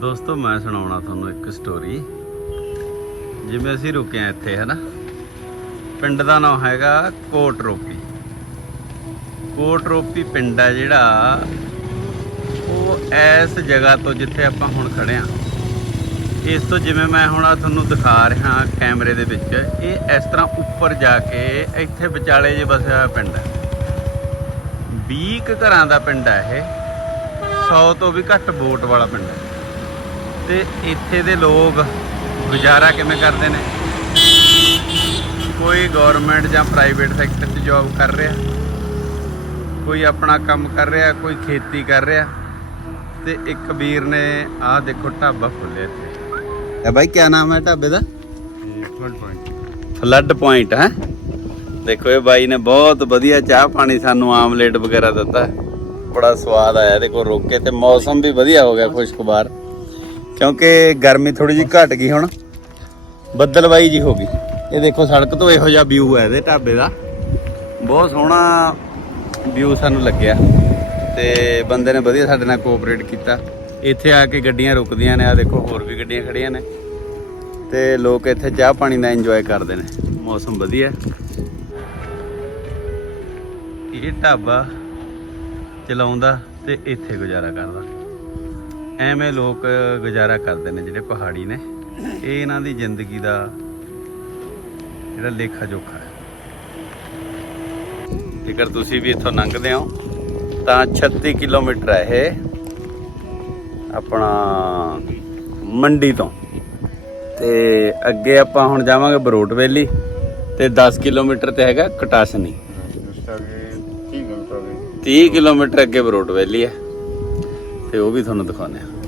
ਦੋਸਤੋ, ਮੈਂ ਸੁਣਾਉਣਾ ਤੁਹਾਨੂੰ ਇੱਕ ਸਟੋਰੀ ਜਿਵੇਂ ਅਸੀਂ ਰੁਕੇ ਆ ਇੱਥੇ, ਹੈਨਾ? ਪਿੰਡ ਦਾ ਨਾਮ ਹੈਗਾ ਕੋਟ ਰੋਪੀ। ਕੋਟ ਰੋਪੀ ਪਿੰਡ ਹੈ ਜਿਹੜਾ, ਉਹ ਇਸ ਜਗ੍ਹਾ ਤੋਂ ਜਿੱਥੇ ਆਪਾਂ ਹੁਣ ਖੜੇ ਆ ਇਸ ਤੋਂ ਜਿਵੇਂ ਮੈਂ ਹੁਣ ਆ ਤੁਹਾਨੂੰ ਦਿਖਾ ਰਿਹਾ ਕੈਮਰੇ ਦੇ ਵਿੱਚ, ਇਹ ਇਸ ਤਰ੍ਹਾਂ ਉੱਪਰ ਜਾ ਕੇ ਇੱਥੇ ਵਿਚਾਲੇ ਜੇ ਵਸਿਆ ਹੋਇਆ ਪਿੰਡ ਹੈ। 20 ਕੁ ਘਰਾਂ ਦਾ ਪਿੰਡ ਹੈ ਇਹ। 100 ਤੋਂ ਵੀ ਘੱਟ ਵੋਟ ਵਾਲਾ ਪਿੰਡ ਹੈ। ਤੇ ਇੱਥੇ ਦੇ ਲੋਕ ਗੁਜ਼ਾਰਾ ਕਿਵੇਂ ਕਰਦੇ ਨੇ? ਕੋਈ ਗਵਰਨਮੈਂਟ ਜਾਂ ਪ੍ਰਾਈਵੇਟ ਸੈਕਟਰ 'ਚ ਜੌਬ ਕਰ ਰਿਹਾ ਕੋਈ ਆਪਣਾ ਕੰਮ ਕਰ ਰਿਹਾ ਕੋਈ ਖੇਤੀ ਕਰ ਰਿਹਾ। ਤੇ ਇੱਕ ਵੀਰ ਨੇ ਆਹ ਦੇਖੋ ਢਾਬਾ ਖੋਲਿਆ ਇੱਥੇ। ਇਹ ਭਾਈ ਕੀ ਨਾਮ ਹੈ ਢਾਬੇ ਦਾ? ਫਲੱਡ ਪੁਆਇੰਟ ਹੈ। ਦੇਖੋ ਇਹ ਬਾਈ ਨੇ ਬਹੁਤ ਵਧੀਆ ਚਾਹ ਪਾਣੀ ਸਾਨੂੰ ਆਮਲੇਟ ਵਗੈਰਾ ਦਿੱਤਾ। ਬੜਾ ਸਵਾਦ ਆਇਆ, ਇਹਦੇ ਕੋਲ ਰੁਕ ਕੇ ਤੇ ਮੌਸਮ ਵੀ ਵਧੀਆ ਹੋ ਗਿਆ ਖੁਸ਼ਕਬਾਰ ਕਿਉਂਕਿ ਗਰਮੀ ਥੋੜੀ ਜਿਹੀ ਘਟ ਗਈ ਹੁਣ। ਬੱਦਲਵਾਈ ਜੀ ਹੋ ਗਈ। ਇਹ ਦੇਖੋ, ਸੜਕ ਤੋਂ ਇਹੋ ਜਿਹਾ ਵਿਊ ਹੈ ਇਹਦੇ ਢਾਬੇ ਦਾ। ਬਹੁਤ ਸੋਹਣਾ ਵਿਊ ਸਾਨੂੰ ਲੱਗਿਆ। ਤੇ ਬੰਦੇ ਨੇ ਵਧੀਆ ਸਾਡੇ ਨਾਲ ਕੋਆਪਰੇਟ ਕੀਤਾ। ਇੱਥੇ ਆ ਕੇ ਗੱਡੀਆਂ ਰੁਕਦੀਆਂ ਨੇ ਆ ਦੇਖੋ, ਹੋਰ ਵੀ ਗੱਡੀਆਂ ਖੜੀਆਂ ਨੇ। ਤੇ ਲੋਕ ਇੱਥੇ ਚਾਹ ਪਾਣੀ ਦਾ ਇੰਜੋਏ ਕਰਦੇ ਨੇ। ਮੌਸਮ ਵਧੀਆ। ਇਹ ਢਾਬਾ ਚਲਾਉਂਦਾ ਤੇ ਇੱਥੇ ਗੁਜ਼ਾਰਾ ਕਰਦਾ। ਐਵੇਂ ਲੋਕ ਗੁਜ਼ਾਰਾ ਕਰਦੇ ਨੇ ਜਿਹੜੇ ਪਹਾੜੀ ਨੇ। ਇਹ ਇਹਨਾਂ ਦੀ ਜ਼ਿੰਦਗੀ ਦਾ ਜਿਹੜਾ ਲੇਖਾ ਜੋਖਾ ਹੈ। ਜੇਕਰ ਤੁਸੀਂ ਵੀ ਇੱਥੋਂ ਲੰਘਦੇ ਹੋ, ਤਾਂ 36 ਕਿਲੋਮੀਟਰ ਹੈ ਇਹ ਆਪਣਾ ਮੰਡੀ ਤੋਂ। ਤੇ ਅੱਗੇ ਆਪਾਂ ਹੁਣ ਜਾਵਾਂਗੇ ਬਰੋਟ ਵੈਲੀ ਤੇ 10 ਕਿਲੋਮੀਟਰ ਤੇ ਹੈਗਾ ਕਟਾਸਨੀ। 30 ਕਿਲੋਮੀਟਰ ਅੱਗੇ ਬਰੋਟ ਵੈਲੀ ਹੈ ਤੇ ਉਹ ਵੀ ਤੁਹਾਨੂੰ ਦਿਖਾਉਂਦੇ ਆ